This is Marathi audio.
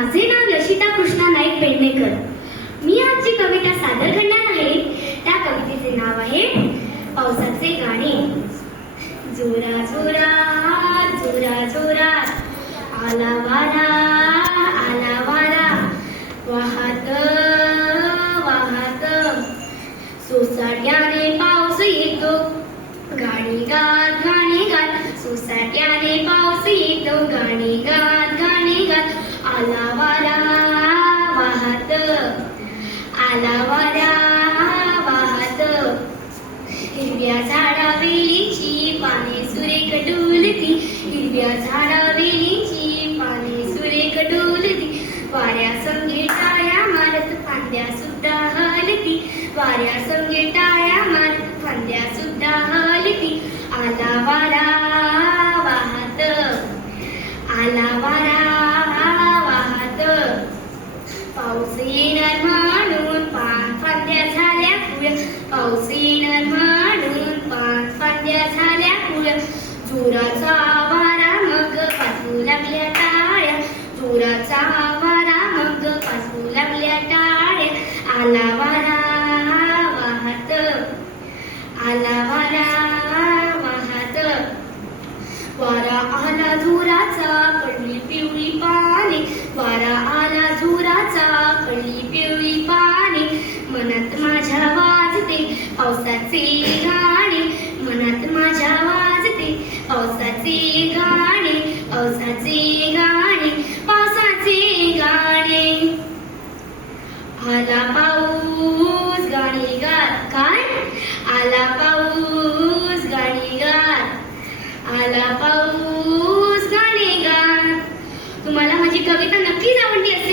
माझे नाव यशिता कृष्णा नाईक पेडणेकर. मी आज जी कविता सादर करणार आहे त्या कवितेचे नाव आहे पावसाचे गाणे. जोरा जोरात जोरा जोरात आला वारा वाहत वाहत सोसाट्याने पाऊस येतो गाणी गात सोसाट्याने पाऊस येतो गाणी गात आला वारा वाहत हिरव्या झाडावेलीची पाने सुरेख डोलती हिरव्या झाडावेलीची पाने सुरेख डोलती वाऱ्या संगे टाळ्या मारत फांद्या सुद्धा हलती वाऱ्या संगे टाळ्या मारत फांद्या सुद्धा हलती आला वारा वाहत पाऊस येणार म्हणून पान फांद्या झाल्या फुल पाऊस येणार म्हणून पान फांद्या झाल्या फुल जोराचा वारा मग वाजू लागल्या टाळ्या जोराचा वारा मग वाजू लागल्या टाळ्या आला वारा वाहत वारा आला जोराचा पडली पिवळी पाने वारा आला जोराचा पडली पिवळी पाने मनात माझ्या वाजते पावसाचे गाणे मनात माझ्या वाजते पावसाचे गाणे आला पाऊस गाणी गात काय आला पाऊस गाणी गात आला पाऊस गाणी गात. तुम्हाला माझी कविता नक्कीच आवडली असेल.